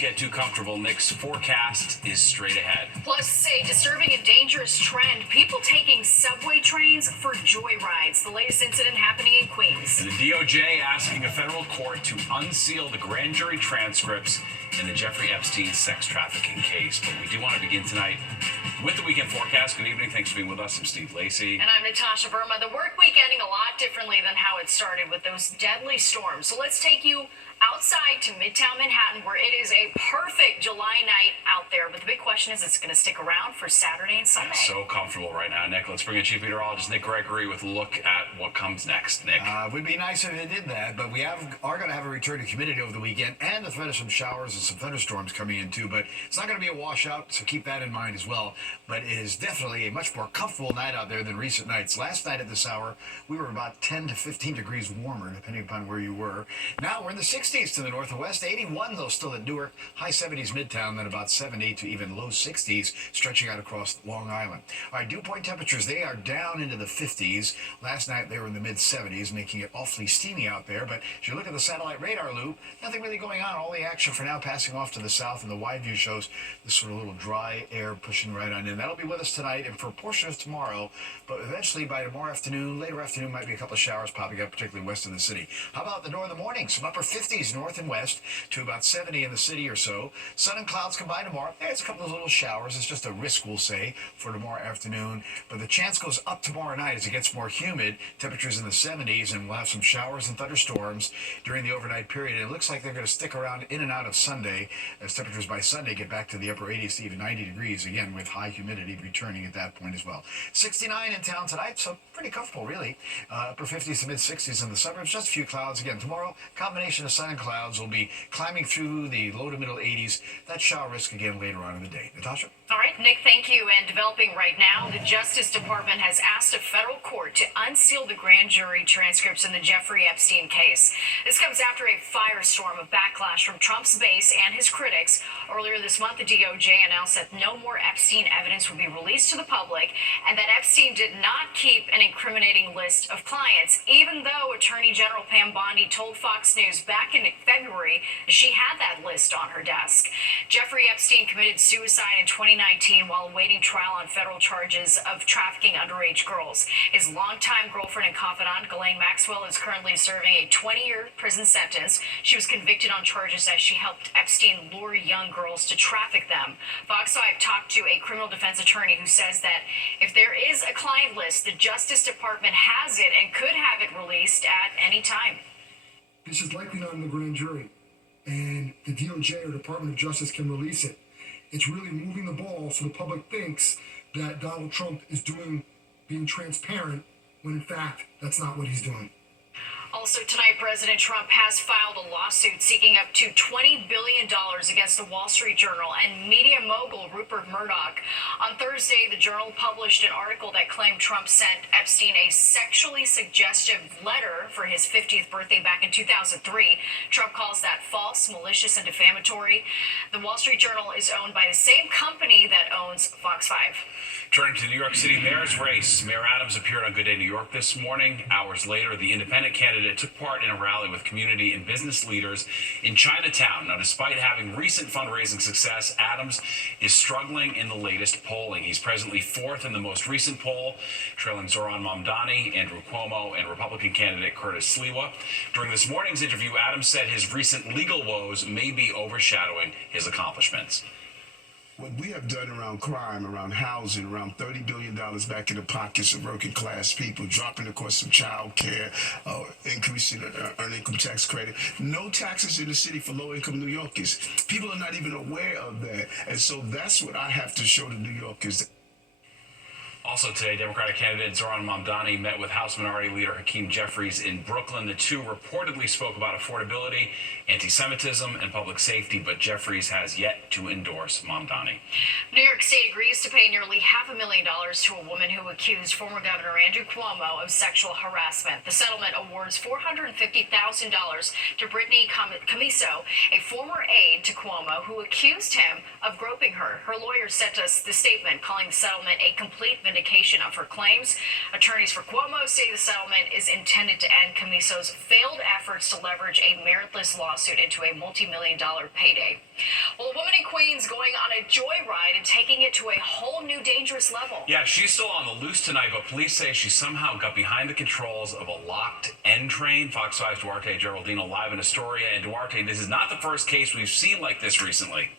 get too comfortable. Nick's forecast is straight ahead. Plus, a disturbing and dangerous trend. People taking subway trains for joyrides. The latest incident happening in Queens. And the DOJ asking a federal court to unseal the grand jury transcripts in the Jeffrey Epstein sex trafficking case. But we do want to begin tonight with the weekend forecast. Good evening. Thanks for being with us. I'm Steve Lacey. And I'm Natasha Verma. The work week ending a lot differently than how it started with those deadly storms. So let's take you outside to Midtown Manhattan, where it is a perfect July night out there. But the big question is, it's going to stick around for Saturday and Sunday. So comfortable right now, Nick. Let's bring in Chief Meteorologist Nick Gregory with a look at what comes next. Nick. It would be nice if it did that, but we are going to have a return to humidity over the weekend and the threat of some showers and some thunderstorms coming in too. But it's not going to be a washout, so keep that in mind as well. But it is definitely a much more comfortable night out there than recent nights. Last night at this hour, we were about 10 to 15 degrees warmer, depending upon where you were. Now we're in the 60s to the north and west. 81, though, still at Newark. High 70s Midtown, then about 70 to even low 60s, stretching out across Long Island. All right, dew point temperatures, they are down into the 50s. Last night, they were in the mid-70s, making it awfully steamy out there. But as you look at the satellite radar loop, nothing really going on. All the action for now passing off to the south, and the wide view shows this sort of little dry air pushing right on in. That'll be with us tonight and for a portion of tomorrow, but eventually by tomorrow afternoon, later afternoon, might be a couple of showers popping up, particularly west of the city. How about the northern morning? Some upper 50s north and west to about 70 in the city or so. Sun and clouds combined tomorrow. There's a couple of little showers. It's just a risk, we'll say, for tomorrow afternoon. But the chance goes up tomorrow night as it gets more humid. Temperatures in the 70s, and we'll have some showers and thunderstorms during the overnight period. And it looks like they're going to stick around in and out of Sunday as temperatures by Sunday get back to the upper 80s to even 90 degrees, again, with high humidity returning at that point as well. 69 in town tonight, so pretty comfortable, really. Upper 50s to mid-60s in the suburbs. Just a few clouds. Again, tomorrow, combination of sun and clouds will be climbing through the low to middle 80s. That shower risk again later on in the day. Natasha? All right, Nick, thank you. And developing right now, the Justice Department has asked a federal court to unseal the grand jury transcripts in the Jeffrey Epstein case. This comes after a firestorm of backlash from Trump's base and his critics. Earlier this month, the DOJ announced that no more Epstein evidence would be released to the public and that Epstein did not keep an incriminating list of clients, even though Attorney General Pam Bondi told Fox News back in February she had that list on her desk. Jeffrey Epstein committed suicide in 2019 while awaiting trial on federal charges of trafficking underage girls. His longtime girlfriend and confidant, Ghislaine Maxwell, is currently serving a 20-year prison sentence. She was convicted on charges as she helped Epstein lure young girls to traffic them. Fox 5 talked to a criminal defense attorney who says that if there is a client list, the Justice Department has it and could have it released at any time. This is likely not in the grand jury, and the DOJ or Department of Justice can release it. It's really moving the ball so the public thinks that Donald Trump is being transparent, when in fact, that's not what he's doing. Also tonight, President Trump has filed a lawsuit seeking up to $20 billion against the Wall Street Journal and media mogul Rupert Murdoch. On Thursday, the Journal published an article that claimed Trump sent Epstein a sexually suggestive letter for his 50th birthday back in 2003. Trump calls that false, malicious, and defamatory. The Wall Street Journal is owned by the same company that owns Fox 5. Turning to the New York City mayor's race, Mayor Adams appeared on Good Day New York this morning. Hours later, the independent candidate took part in a rally with community and business leaders in Chinatown. Now, despite having recent fundraising success, Adams is struggling in the latest polling. He's presently fourth in the most recent poll, trailing Zoran Mamdani, Andrew Cuomo, and Republican candidate Curtis Sliwa. During this morning's interview, Adams said his recent legal woes may be overshadowing his accomplishments. What we have done around crime, around housing, around $30 billion back in the pockets of working class people, dropping the cost of child care, increasing earned income tax credit. No taxes in the city for low-income New Yorkers. People are not even aware of that. And so that's what I have to show the New Yorkers. Also today, Democratic candidate Zoran Mamdani met with House Minority Leader Hakeem Jeffries in Brooklyn. The two reportedly spoke about affordability, anti-Semitism, and public safety, but Jeffries has yet to endorse Mamdani. New York State agrees to pay nearly $500,000 to a woman who accused former Governor Andrew Cuomo of sexual harassment. The settlement awards $450,000 to Brittany Camiso, a former aide to Cuomo who accused him of groping her. Her lawyer sent us the statement calling the settlement a complete vindication of her claims. Attorneys for Cuomo say the settlement is intended to end Camiso's failed efforts to leverage a meritless lawsuit into a multi-million-dollar payday. Well, a woman in Queens going on a joyride and taking it to a whole new dangerous level. Yeah, she's still on the loose tonight, but police say she somehow got behind the controls of a locked N train. Fox 5's Duarte Geraldino live in Astoria. And Duarte, this is not the first case we've seen like this recently.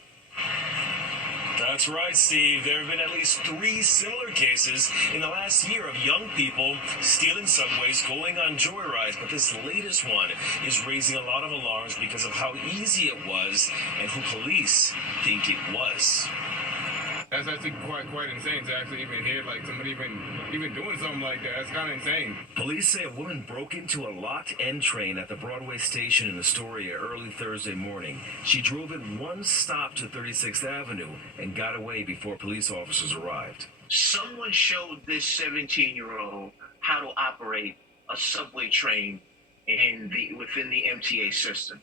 That's right, Steve. There have been at least 3 similar cases in the last year of young people stealing subways, going on joyrides. But this latest one is raising a lot of alarms because of how easy it was and who police think it was. That's actually quite insane to actually even hear like somebody even doing something like that. That's kind of insane. Police say a woman broke into a locked N train at the Broadway station in Astoria early Thursday morning. She drove it one stop to 36th Avenue and got away before police officers arrived. Someone showed this 17-year-old how to operate a subway train within the MTA system.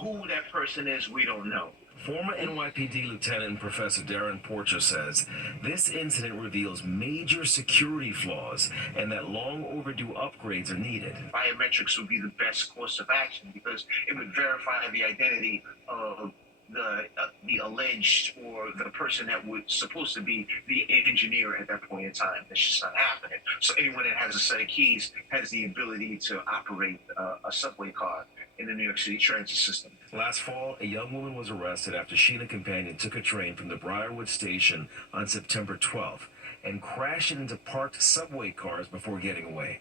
Who that person is, we don't know. Former NYPD Lieutenant Professor Darren Porcher says this incident reveals major security flaws and that long overdue upgrades are needed. Biometrics would be the best course of action because it would verify the identity of the alleged or the person that was supposed to be the engineer at that point in time. That's just not happening. So anyone that has a set of keys has the ability to operate a subway car in the New York City transit system. Last fall, a young woman was arrested after she and a companion took a train from the Briarwood station on September 12th and crashed into parked subway cars before getting away.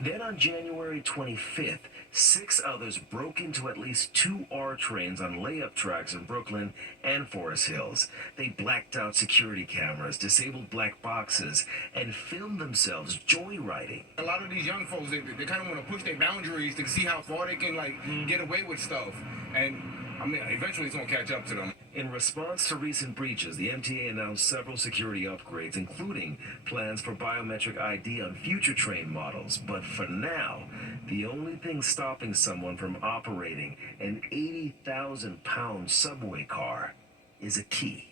Then on January 25th, 6 others broke into at least 2 R trains on layup tracks in Brooklyn and Forest Hills. They blacked out security cameras, disabled black boxes, and filmed themselves joyriding. A lot of these young folks, they kind of want to push their boundaries to see how far they can get away with stuff. And I mean, eventually it's gonna catch up to them. In response to recent breaches, the MTA announced several security upgrades, including plans for biometric ID on future train models. But for now, the only thing stopping someone from operating an 80,000-pound subway car is a key.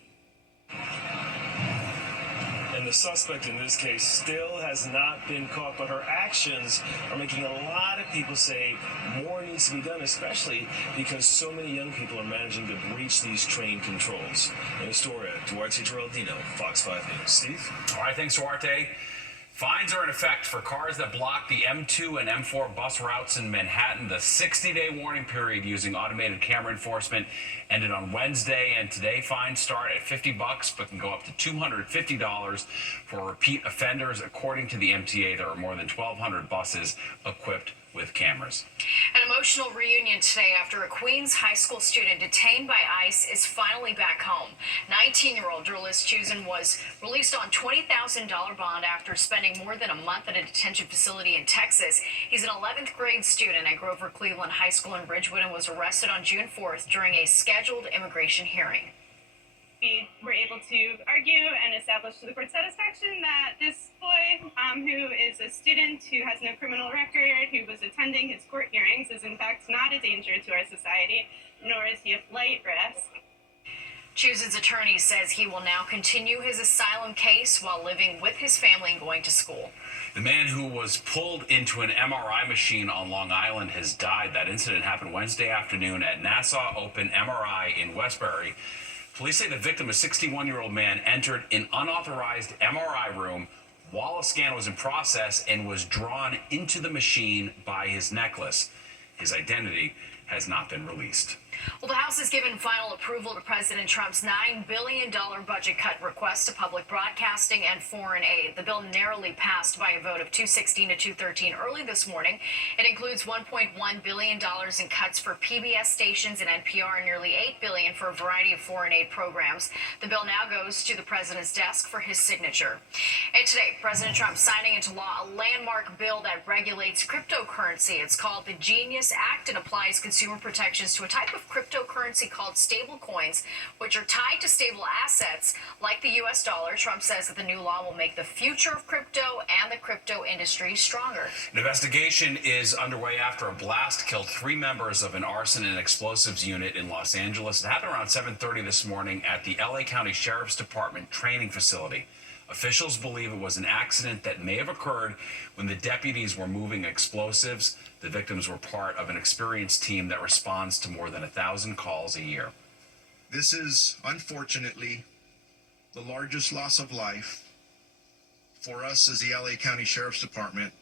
And the suspect in this case still has not been caught, but her actions are making a lot of people say more needs to be done, especially because so many young people are managing to breach these train controls. In Astoria, Duarte Geraldino, Fox 5 News. Steve? All right, thanks, Duarte. Fines are in effect for cars that block the M2 and M4 bus routes in Manhattan. The 60-day warning period using automated camera enforcement ended on Wednesday, and today fines start at $50 but can go up to $250 for repeat offenders. According to the MTA, there are more than 1,200 buses equipped with cameras. An emotional reunion today after a Queens high school student detained by ICE is finally back home. 19-year-old Drulis Chusin was released on $20,000 bond after spending more than a month at a detention facility in Texas. He's an 11th grade student at Grover Cleveland High School in Ridgewood and was arrested on June 4th during a scheduled immigration hearing. We were able to argue and establish to the court's satisfaction that this boy, who is a student who has no criminal record, who was attending his court hearings, is in fact not a danger to our society, nor is he a flight risk. Chusin's attorney says he will now continue his asylum case while living with his family and going to school. The man who was pulled into an MRI machine on Long Island has died. That incident happened Wednesday afternoon at Nassau Open MRI in Westbury. Police say the victim, a 61-year-old man, entered an unauthorized MRI room while a scan was in process and was drawn into the machine by his necklace. His identity has not been released. Well, the House has given final approval to President Trump's $9 billion budget cut request to public broadcasting and foreign aid. The bill narrowly passed by a vote of 216 to 213 early this morning. It includes $1.1 billion in cuts for PBS stations and NPR and nearly $8 billion for a variety of foreign aid programs. The bill now goes to the president's desk for his signature. And today, President Trump signing into law a landmark bill that regulates cryptocurrency. It's called the Genius Act and applies consumer protections to a type of of cryptocurrency called stablecoins, which are tied to stable assets like the U.S. dollar. Trump says that the new law will make the future of crypto and the crypto industry stronger. An investigation is underway after a blast killed 3 members of an arson and explosives unit in Los Angeles. It happened around 7:30 this morning at the LA County Sheriff's Department training facility. Officials believe it was an accident that may have occurred when the deputies were moving explosives. The victims were part of an experienced team that responds to more than 1,000 calls a year. This is, unfortunately, the largest loss of life for us as the LA County Sheriff's Department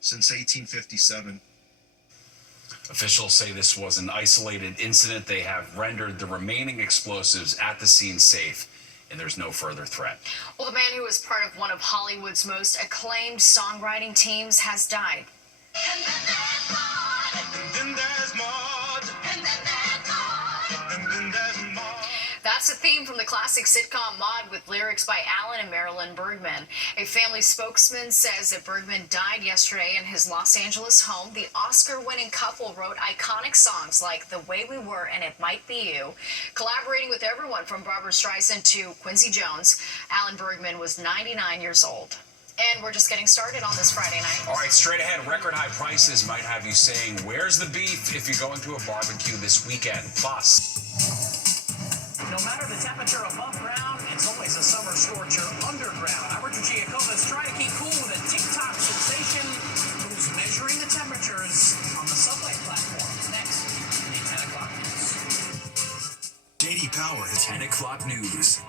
since 1857. Officials say this was an isolated incident. They have rendered the remaining explosives at the scene safe, and there's no further threat. Well, the man who was part of one of Hollywood's most acclaimed songwriting teams has died. And then there's Maude. And then there's Maude. And then there's Maude. And then there's Maude. That's a theme from the classic sitcom Maude with lyrics by Alan and Marilyn Bergman. A family spokesman says that Bergman died yesterday in his Los Angeles home. The Oscar-winning couple wrote iconic songs like The Way We Were and It Might Be You, collaborating with everyone from Barbra Streisand to Quincy Jones. Alan Bergman was 99 years old. And we're just getting started on this Friday night. All right, straight ahead, record high prices might have you saying, where's the beef if you're going to a barbecue this weekend? Plus, no matter the temperature above ground, it's always a summer scorcher underground. I'm Richard Giacomas trying to keep cool with a TikTok sensation who's measuring the temperatures on the subway platforms. Next, in the 10 o'clock news. JD Power, 10 o'clock news.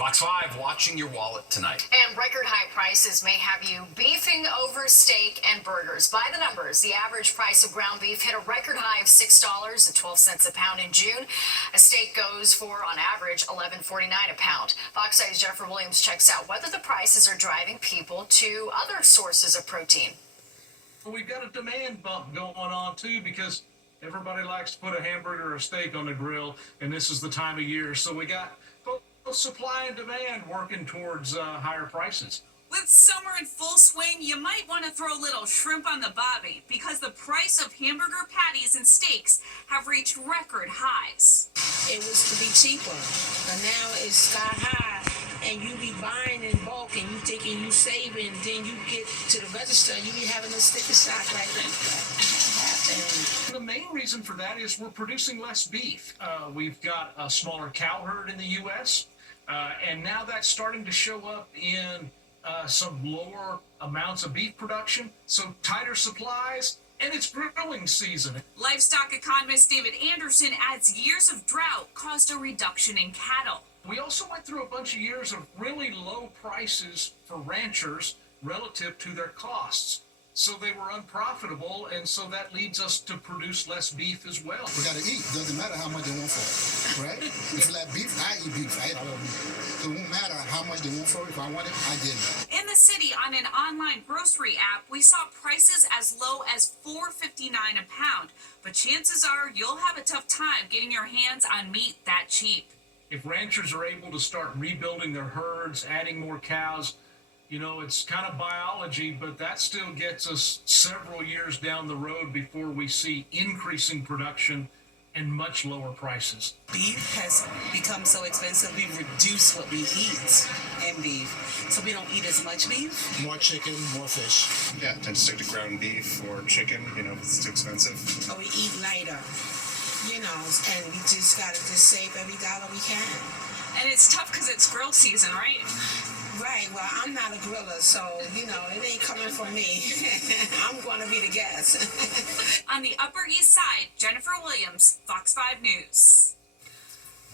Fox 5, watching your wallet tonight. And record high prices may have you beefing over steak and burgers. By the numbers, the average price of ground beef hit a record high of $6.12 a pound in June. A steak goes for, on average, $11.49 a pound. Fox 5's Jeffrey Williams checks out whether the prices are driving people to other sources of protein. Well, we've got a demand bump going on, too, because everybody likes to put a hamburger or a steak on the grill, and this is the time of year. So we got supply and demand working towards higher prices. With summer in full swing, you might want to throw a little shrimp on the barbie because the price of hamburger patties and steaks have reached record highs. It was to be cheaper, but now it's sky high, and you be buying in bulk, and you thinking you saving, then you get to the register, and you be having a sticker shock like that. The main reason for that is we're producing less beef. We've got a smaller cow herd in the U.S., and now that's starting to show up in some lower amounts of beef production, so tighter supplies, and it's grilling season. Livestock economist David Anderson adds years of drought caused a reduction in cattle. We also went through a bunch of years of really low prices for ranchers relative to their costs. So they were unprofitable, and so that leads us to produce less beef as well. We gotta eat. Doesn't matter how much they want for it, right? If you like beef, I eat beef. I love beef. So it won't matter how much they want for it. If I want it, I get it. In the city, on an online grocery app, we saw prices as low as $4.59 a pound. But chances are you'll have a tough time getting your hands on meat that cheap. If ranchers are able to start rebuilding their herds, adding more cows, you know, it's kind of biology, but that still gets us several years down the road before we see increasing production and much lower prices. Beef has become so expensive, we reduce what we eat in beef. So we don't eat as much beef. More chicken, more fish. Yeah, tend to stick to ground beef or chicken, you know, it's too expensive. So we eat lighter, you know, and we just gotta save every dollar we can. And it's tough because it's grill season, right? Right, well, I'm not a griller, so, you know, it ain't coming from me. I'm going to be the guest. On the Upper East Side, Jennifer Williams, Fox 5 News.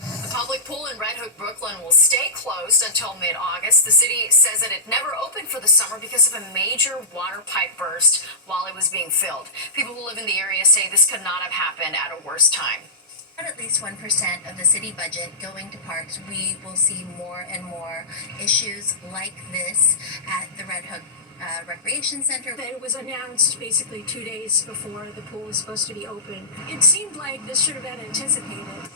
The public pool in Red Hook, Brooklyn will stay closed until mid-August. The city says that it never opened for the summer because of a major water pipe burst while it was being filled. People who live in the area say this could not have happened at a worse time. At least 1% of the city budget going to parks, we will see more and more issues like this at the Red Hook Recreation Center. It was announced basically 2 days before the pool was supposed to be open. It seemed like this should have been anticipated.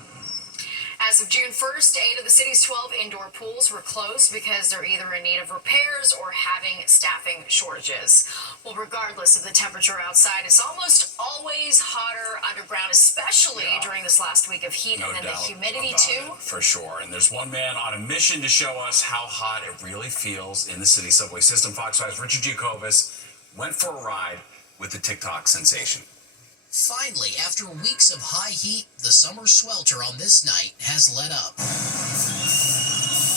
As of June 1st, 8 of the city's 12 indoor pools were closed because they're either in need of repairs or having staffing shortages. Well, regardless of the temperature outside, it's almost always hotter underground, especially during this last week of heat, and then the humidity too. For sure. And there's one man on a mission to show us how hot it really feels in the city subway system. Fox 5's Richard Giacobas went for a ride with the TikTok sensation. Finally, after weeks of high heat, the summer swelter on this night has let up.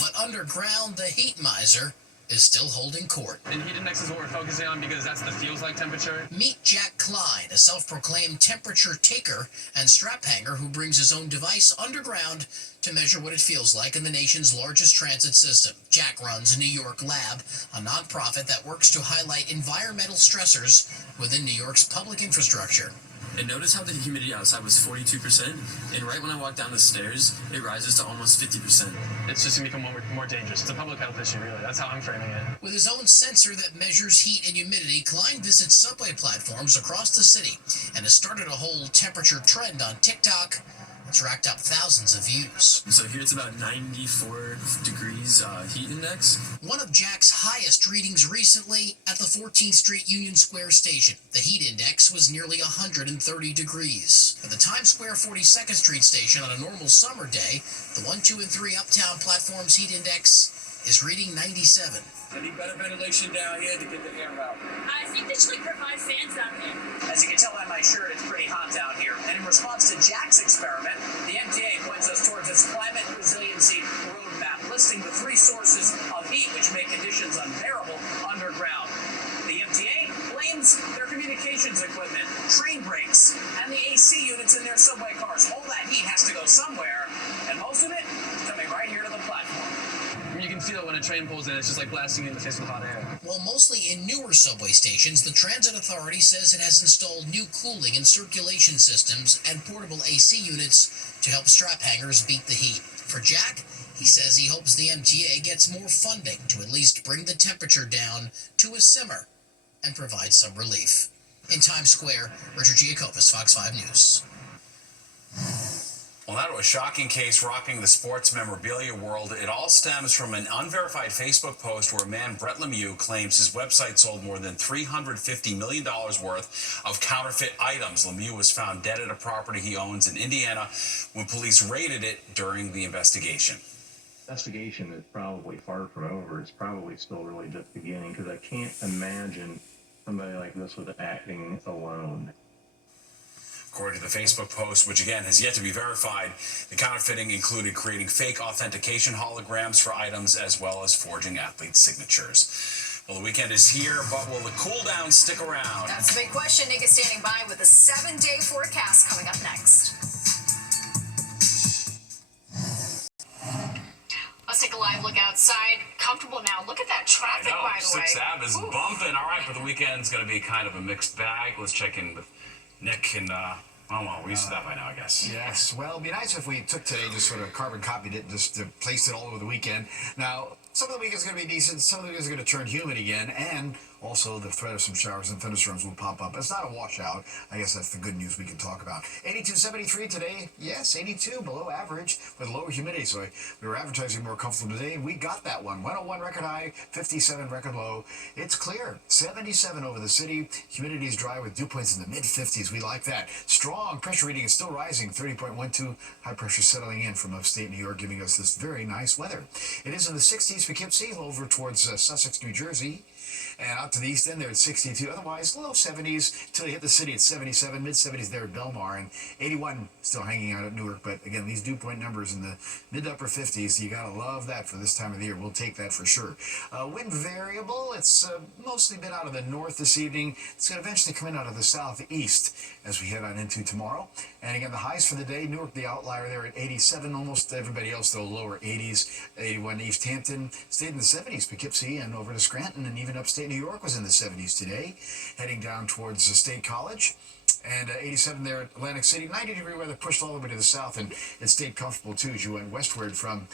But underground, the heat miser is still holding court. And heat index is what we're focusing on because that's the feels like temperature. Meet Jack Klein, a self-proclaimed temperature taker and strap hanger who brings his own device underground to measure what it feels like in the nation's largest transit system. Jack runs New York Lab, a nonprofit that works to highlight environmental stressors within New York's public infrastructure. And notice how the humidity outside was 42%, and right when I walk down the stairs, it rises to almost 50%. It's just going to become more dangerous. It's a public health issue, really. That's how I'm framing it. With his own sensor that measures heat and humidity, Klein visits subway platforms across the city and has started a whole temperature trend on TikTok. It's racked up thousands of views. So here it's about 94 degrees heat index. One of Jack's highest readings recently at the 14th Street Union Square station. The heat index was nearly 130 degrees. At the Times Square 42nd Street station on a normal summer day, the 1, 2, and 3 Uptown platform's heat index is reading 97. They need better ventilation down here to get the air out. I think they should provide fans down here. As you can tell by my shirt, it's pretty hot down here. And in response to Jack's experiment, the MTA points us towards its climate resiliency roadmap, listing the 3 sources of heat which make conditions unbearable underground. The MTA blames their communications equipment, train brakes, and the AC units in their subway cars. All that heat has to go somewhere, and most of it coming right here to the platform. You can feel it when a train pulls in. It's just like blasting you in the face with hot air. Well, mostly in newer subway stations, the Transit Authority says it has installed new cooling and circulation systems and portable AC units to help strap hangers beat the heat. For Jack, he says he hopes the MTA gets more funding to at least bring the temperature down to a simmer and provide some relief. In Times Square, Richard Giacobas, Fox 5 News. Well, that was a shocking case rocking the sports memorabilia world. It all stems from an unverified Facebook post where a man, Brett Lemieux, claims his website sold more than $350 million worth of counterfeit items. Lemieux was found dead at a property he owns in Indiana when police raided it during the investigation. Investigation is probably far from over. It's probably still really just beginning because I can't imagine somebody like this was acting alone. According to the Facebook post, which again has yet to be verified, the counterfeiting included creating fake authentication holograms for items as well as forging athletes' signatures. Well, the weekend is here, but will the cool down stick around? That's the big question. Nick is standing by with a 7-day forecast coming up next. Let's take a live look outside. Comfortable now. Look at that traffic, by the way. 6th Ave is bumping. All right, but the weekend's going to be kind of a mixed bag. Let's check in with Nick and, well, we're used to that by now, I guess. Yes. Well, it'd be nice if we took today, just sort of carbon copied it, just placed it all over the weekend. Now, some of the weekend's going to be decent. Some of the weekend's going to turn humid again. And also the threat of some showers and thunderstorms will pop up. It's not a washout. I guess that's the good news we can talk about. 82.73 today. Yes, 82, below average with lower humidity. So we were advertising more comfortable today, and we got that one. 101 record high, 57 record low. It's clear. 77 over the city. Humidity is dry with dew points in the mid-50s. We like that. Strong pressure reading is still rising. 30.12. High pressure settling in from upstate New York, giving us this very nice weather. It is in the 60s. Poughkeepsie over towards Sussex, New Jersey. And out to the east end, they're at 62. Otherwise, low 70s until you hit the city at 77, mid-70s there at Belmar, and 81 still hanging out at Newark. But again, these dew point numbers in the mid-upper 50s, you got to love that for this time of the year. We'll take that for sure. Wind variable. It's mostly been out of the north this evening. It's going to eventually come in out of the southeast as we head on into tomorrow. And again, the highs for the day, Newark, the outlier there at 87. Almost everybody else, though, lower 80s. 81 East Hampton, stayed in the 70s. Poughkeepsie and over to Scranton, and even upstate New York was in the 70s today, heading down towards the State College. And 87 there at Atlantic City. 90-degree weather pushed all the way to the south, and it stayed comfortable, too, as you went westward from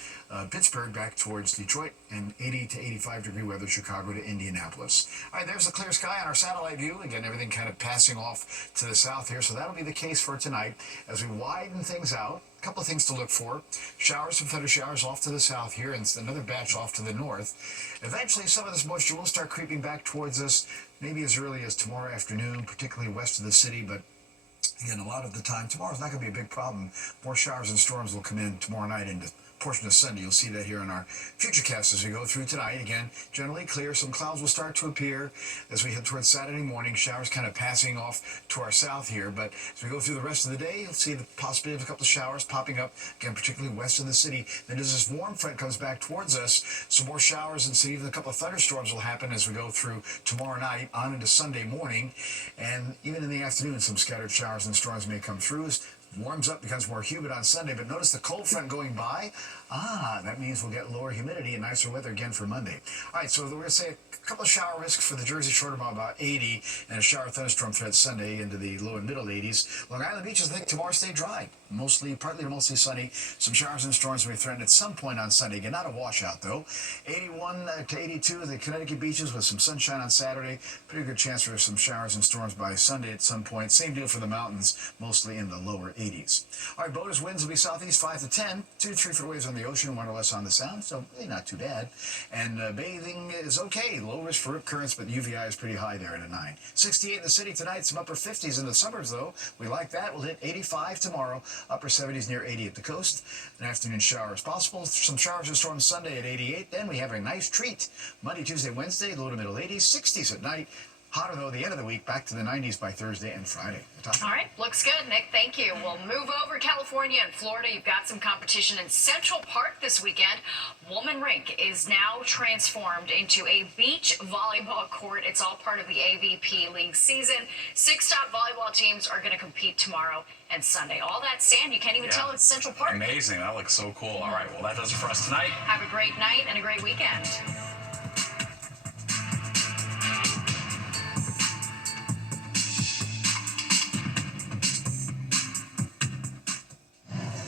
Pittsburgh back towards Detroit, and 80 to 85-degree weather, Chicago to Indianapolis. All right, there's the clear sky on our satellite view. Again, everything kind of passing off to the south here, so that'll be the case for tonight. As we widen things out, A couple of things to look for. Showers, some thunder showers off to the south here, and another batch off to the north. Eventually, some of this moisture will start creeping back towards us, maybe as early as tomorrow afternoon, particularly west of the city, but again, a lot of the time, tomorrow's not going to be a big problem. More showers and storms will come in tomorrow night into portion of Sunday. You'll see that here in our futurecast as we go through tonight. Again, generally clear. Some clouds will start to appear as we head towards Saturday morning. Showers kind of passing off to our south here. But as we go through the rest of the day, you'll see the possibility of a couple of showers popping up, again, particularly west of the city. Then as this warm front comes back towards us, some more showers and even a couple of thunderstorms will happen as we go through tomorrow night on into Sunday morning. And even in the afternoon, some scattered showers and storms may come through. Warms up, becomes more humid on Sunday, but notice the cold front going by. That means we'll get lower humidity and nicer weather again for Monday. All right, so we're going to say a couple of shower risks for the Jersey Shore tomorrow, about 80, and a shower thunderstorm threat Sunday into the low and middle 80s. Long Island beaches, I think tomorrow stay dry. Partly to mostly sunny. Some showers and storms may threaten at some point on Sunday. Again, not a washout though. 81 to 82, the Connecticut beaches with some sunshine on Saturday. Pretty good chance for some showers and storms by Sunday at some point. Same deal for the mountains, mostly in the lower 80s. All right, boaters winds will be southeast 5 to 10, 2 to 3 foot waves on the ocean, 1 or less on the sound, so really not too bad. And bathing is okay. Low risk for rip currents, but UVI is pretty high there at a 9. 68 in the city tonight, some upper 50s in the suburbs though. We like that. We'll hit 85 tomorrow, upper 70s near 80 at the coast. An afternoon showers possible. Some showers and storms Sunday at 88. Then we have a nice treat. Monday, Tuesday, Wednesday, low to middle 80s, 60s at night. Hotter, though, the end of the week, back to the 90s by Thursday and Friday. All right, looks good, Nick. Thank you. We'll move over California and Florida. You've got some competition in Central Park this weekend. Woolman Rink is now transformed into a beach volleyball court. It's all part of the AVP League season. 6 top volleyball teams are going to compete tomorrow and Sunday. All that sand, you can't even tell it's Central Park. Amazing. That looks so cool. All right, well, that does it for us tonight. Have a great night and a great weekend.